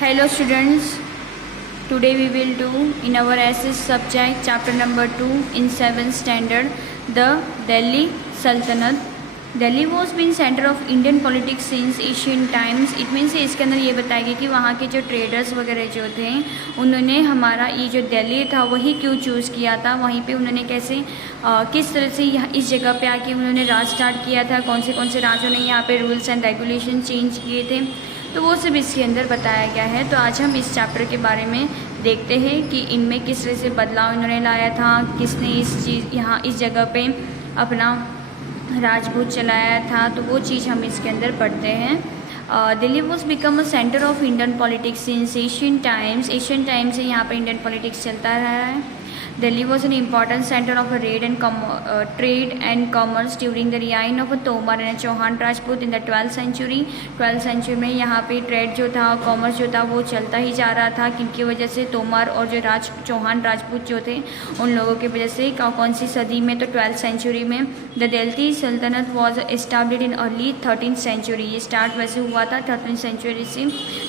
Hello students, today we will do in our SS subject chapter number 2 in 7th standard the Delhi Sultanate. Delhi was been center of Indian politics since ancient times. It means इसके अंदर ये बताएगी कि वहाँ के जो traders वगैरह जो थे उन्होंने हमारा ये जो दिल्ली था वही क्यों चूज़ किया था, वहीं पे उन्होंने कैसे किस तरह से यहाँ इस जगह पे आके उन्होंने राज स्टार्ट किया था, कौन से राजों ने यहाँ पे रूल्स एंड रेगुलेशन चेंज किए थे, तो वो सब इसके अंदर बताया गया है। तो आज हम इस चैप्टर के बारे में देखते हैं कि इनमें किस तरह से बदलाव इन्होंने लाया था, किसने इस चीज़ यहाँ इस जगह पे अपना राजपूत चलाया था, तो वो चीज़ हम इसके अंदर पढ़ते हैं। Delhi was become a centre of Indian politics since Asian times. Asian time से यहाँ पर इंडियन पॉलिटिक्स चलता रहा है। Delhi was an important center of trade and commerce during the reign of Tomar and Chauhan Rajput in the 12th century। 12th century में यहाँ पे trade जो था, कॉमर्स जो था वो चलता ही जा रहा था, किनकी वजह से, तोमर और जो चौहान राजपूत जो थे उन लोगों की वजह से। कौन सी सदी में, तो 12th century में। द दिल्ली सल्तनत was established in early 13th century। ये स्टार्ट वैसे हुआ था 13th century से।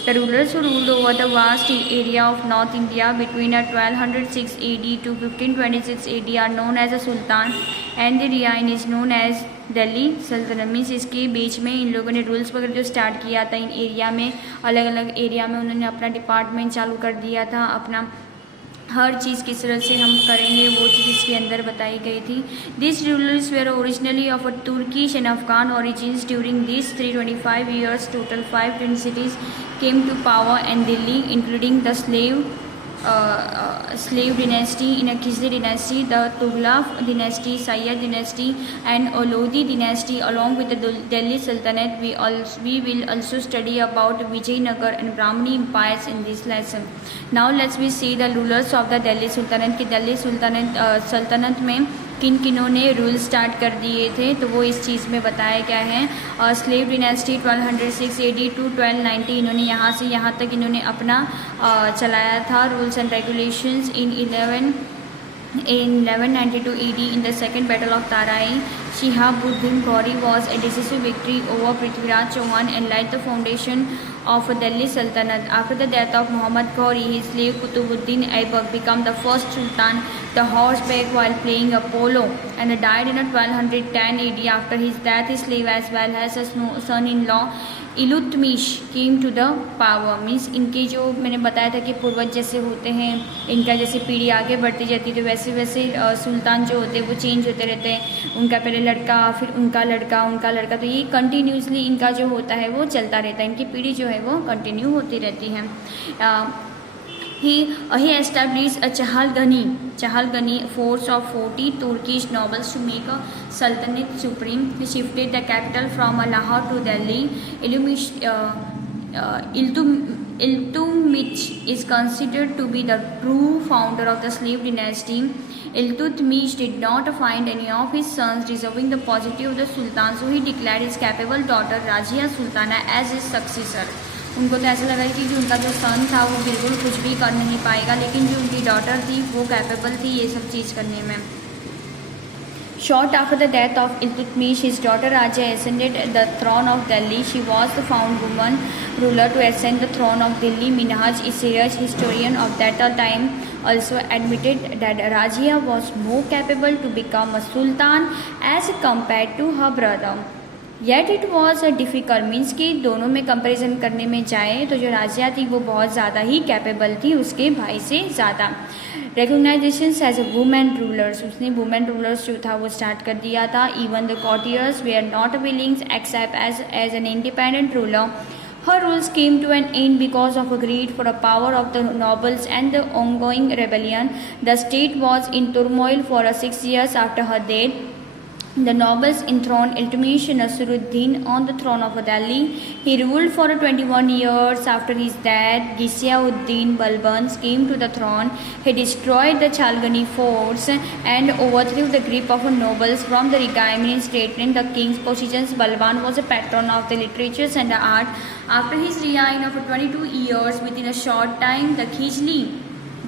The rulers who ruled over the vast area of north India between 1206 AD to 1526 AD are known as a sultan and the reign is known as Delhi सल्तनत। Means इसके बीच में इन लोगों ने रूल्स वगैरह जो स्टार्ट किया था, इन एरिया में अलग अलग एरिया में उन्होंने अपना डिपार्टमेंट चालू कर दिया था, अपना हर चीज़ किस तरह से हम करेंगे वो चीज़ इसके अंदर बताई गई थी। This rulers were originally of a Turkish and Afghan origins. During this 325 years total 5 cities came to power and Delhi, including the slave dynasty, in a Khizri dynasty, the Tughlaq dynasty, Sayyid dynasty and Lodi dynasty, along with the Delhi Sultanate. We will also study about Vijayanagar and Brahmani empires in this lesson. Now let's see the rulers of the Delhi Sultanate कि दिल्ली सल्तनत में किन किनों ने rule start कर दिए थे, तो वो इस चीज़ में बताया गया है। स्लेव डिनेस्टी 1206 AD टू 1290, इन्होंने यहाँ से यहाँ तक इन्होंने अपना चलाया था rules and regulations. In 1192 AD in the second battle of Tarai, Shihabuddin Ghori was a decisive victory over Prithviraj Chauhan and laid the foundation of Delhi Sultanate. After the death of Muhammad Ghori, his slave Qutbuddin Aibak became the first sultan the horseback while playing a polo and died in 1210 AD. After his death, his slave as well as his son-in-law Iltutmish came to the power. Means इनके जो मैंने बताया था कि पूर्वज जैसे होते हैं, इनका जैसे पीढ़ी आगे बढ़ती जाती है तो वैसे वैसे सुल्तान जो होते हैं वो चेंज होते रहते हैं। उनका पहले लड़का, फिर उनका लड़का, तो ये कंटिन्यूसली इनका जो होता है वो चलता रहता है, इनकी पीढ़ी जो है वो कंटिन्यू होती रहती है। He established a Chahalgani force of 40 Turkish nobles to make a sultanate supreme. He shifted the capital from Lahore to Delhi. Iltutmish is considered to be the true founder of the slave dynasty. Iltutmish did not find any of his sons deserving the position of the sultan, so he declared his capable daughter Rajia Sultana as his successor. उनको तो ऐसा लगा कि जो उनका जो सन था वो बिल्कुल कुछ भी कर नहीं पाएगा, लेकिन जो उनकी डॉटर थी वो कैपेबल थी ये सब चीज़ करने में। Short after the death of Iltutmish, his daughter Raja ascended the throne of Delhi. She was the found woman ruler to ascend the throne of Delhi. Minhaj Isiraj, historian of that time, also admitted that Rajia was more capable to become a sultan as compared to her brother. Yet it was a difficult, means कि दोनों में comparison करने में जाए तो जो राजिया थी वो बहुत ज़्यादा ही कैपेबल थी उसके भाई से ज़्यादा। Recognisation as a women rulers, उसने वुमेन रूलर्स जो था वो स्टार्ट कर दिया था। Even the courtiers they are not willing accept as an independent ruler. Her rules came to an end because of a greed for the power of the nobles and the ongoing rebellion. The state was in turmoil for 6 years after her death. The nobles enthroned Iltutmish Nasiruddin on the throne of Delhi. He ruled for 21 years. After his death, Ghisyauddin Balban came to the throne. He destroyed the Chalgani forts and overthrew the grip of nobles from the regime, strengthening the king's positions. Balban was a patron of the literature and the art. After his reign of 22 years, within a short time, the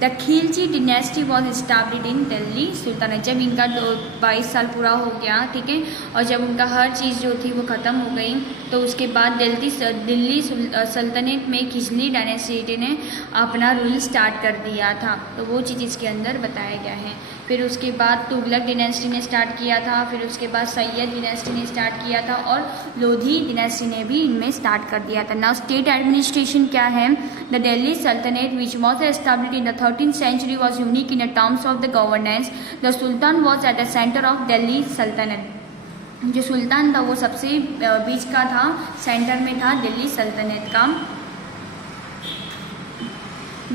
Khilji dynasty was established in Delhi sultanate. जब इनका 22 साल पूरा हो गया, ठीक है, और जब उनका हर चीज़ जो थी वो ख़त्म हो गई तो उसके बाद दिल्ली सल्तनत में खिजली डायनेस्टी ने अपना रूल स्टार्ट कर दिया था। तो वो चीज़ इसके अंदर बताया गया है। फिर उसके बाद तुगलक डिनेस्टी ने स्टार्ट किया था, फिर उसके बाद सैयद डिनेस्टी ने स्टार्ट किया था और लोधी डिनेस्टी ने भी इनमें स्टार्ट कर दिया था। नाउ स्टेट एडमिनिस्ट्रेशन क्या है? द दिल्ली सल्तनत which was established in the 13th century was unique in the terms of the governance. The Sultan was at the center of Delhi सल्तनत। जो सुल्तान था वो सबसे बीच का था, सेंटर में था दिल्ली सल्तनत का।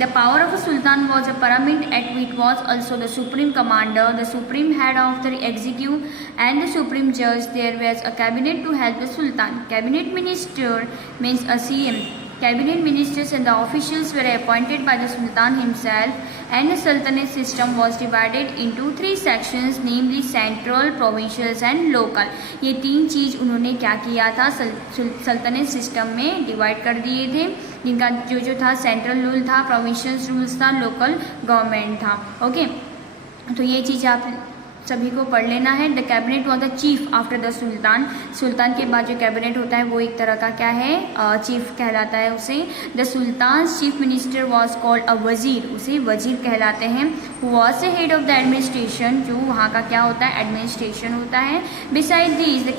The power of a sultan was a paramount at which was also the supreme commander, the supreme head of the executive and the supreme judge. There was a cabinet to help the sultan. Cabinet minister means a CM. Cabinet ministers and the officials were appointed by the sultan himself, and the sultanate system was divided into 3 sections, namely central, provincial and local. ये 3 चीज़ उन्होंने क्या किया था, सल्तनत system में divide कर दिए थे, जिनका जो था सेंट्रल रूल था, प्रोविंशियल रूल्स था, लोकल गवर्नमेंट था। ओके, तो ये चीज़ आप सभी को पढ़ लेना है। The cabinet was the chief after the sultan. सुल्तान के बाद जो कैबिनेट होता है वो एक तरह का क्या है, चीफ कहलाता है उसे। The sultan chief minister was called a वजीर, उसे वजीर कहलाते हैं। Who was the head of the administration, जो वहाँ का क्या होता है, एडमिनिस्ट्रेशन होता है। Beside this the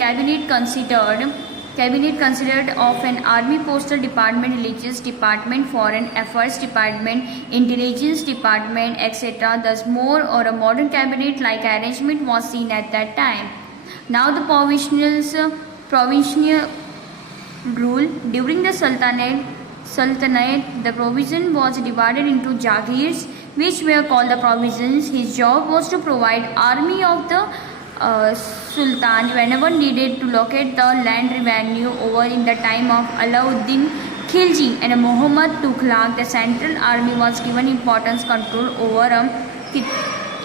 Cabinet considered of an army, postal department, religious department, foreign affairs department, intelligence department, etc. Thus, more or a modern cabinet-like arrangement was seen at that time. Now, the provincial rule during the Sultanate, the provision was divided into jagirs, which were called the provisions. His job was to provide army of the Sultan whenever needed to locate the land revenue over in the time of Alauddin Khilji and Muhammad Tughlaq. The central army was given importance, control over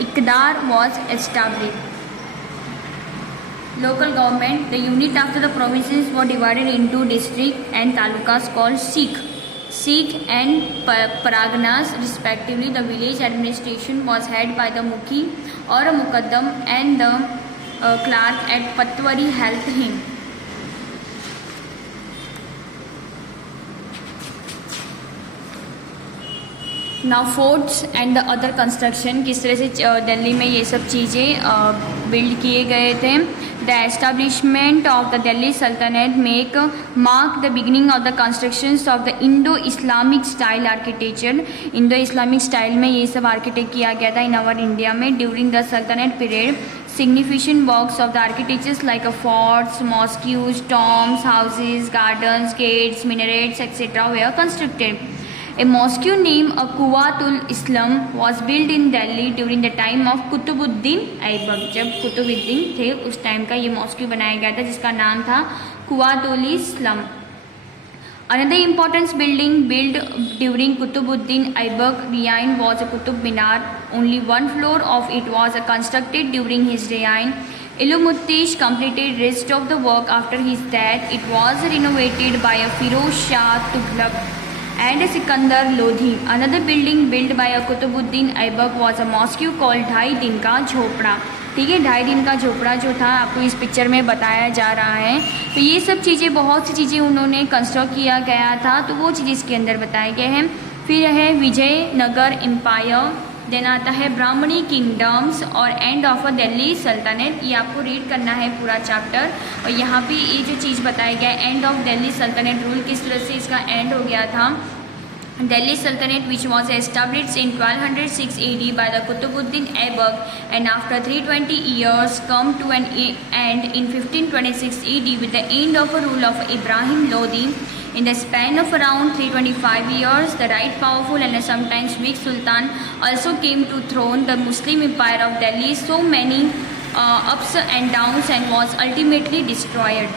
Iqtidar was established. Local government, the unit after the provinces were divided into district and talukas called Sikh and Paraganas respectively. The village administration was headed by the Mukhi or a Muqaddam, and the clerk at Patwari helped him. Now forts and the other construction, किस तरह से दिल्ली में ये सब चीज़ें build किए गए थे। The establishment of the Delhi sultanate mark the beginning of the constructions of the Indo Islamic style architecture. Indo Islamic style में ये सब आर्किटेक्ट किया गया था इन आवर इंडिया में during the sultanate period. Significant works of the architectures like forts, mosques, tombs, houses, gardens, gates, minarets, etc. were constructed. A mosque named Quwwatul Islam was built in Delhi during the time of Qutubuddin Aibak. जब कुतुबुद्दीन थे उस time का ये mosque बनाया गया था जिसका नाम था Quwwatul Islam. Another important building built during Qutubuddin Aibak reign was a Qutub Minar. Only one floor of it was constructed during his reign. Iltutmish completed rest of the work after his death. It was renovated by a Firoz Shah Tughlaq and Sikandar Lodhi. Another building built by a Qutubuddin Aibak was a mosque called ढाई दिन का झोपड़ा। ठीक है, ढाई दिन का झोपड़ा जो था आपको इस पिक्चर में बताया जा रहा है। तो ये सब चीज़ें, बहुत सी चीज़ें उन्होंने कंस्ट्रक्ट किया गया था, तो वो चीज़ इसके अंदर बताए गए हैं। फिर है विजयनगर एम्पायर, देन आता है ब्राह्मणी किंगडम्स और एंड ऑफ अ दिल्ली सल्तनत। ये आपको रीड करना है पूरा चैप्टर। और यहाँ पे ये जो चीज़ बताया गया है एंड ऑफ दिल्ली सल्तनत रूल, किस तरह से इसका एंड हो गया था। Delhi Sultanate, which was established in 1206 AD by the Qutubuddin Aibak, and after 320 years come to an end in 1526 AD with the end of a rule of Ibrahim Lodi. In the span of around 325 years, the right powerful and sometimes weak Sultan also came to throne the Muslim empire of Delhi. So many ups and downs, and was ultimately destroyed.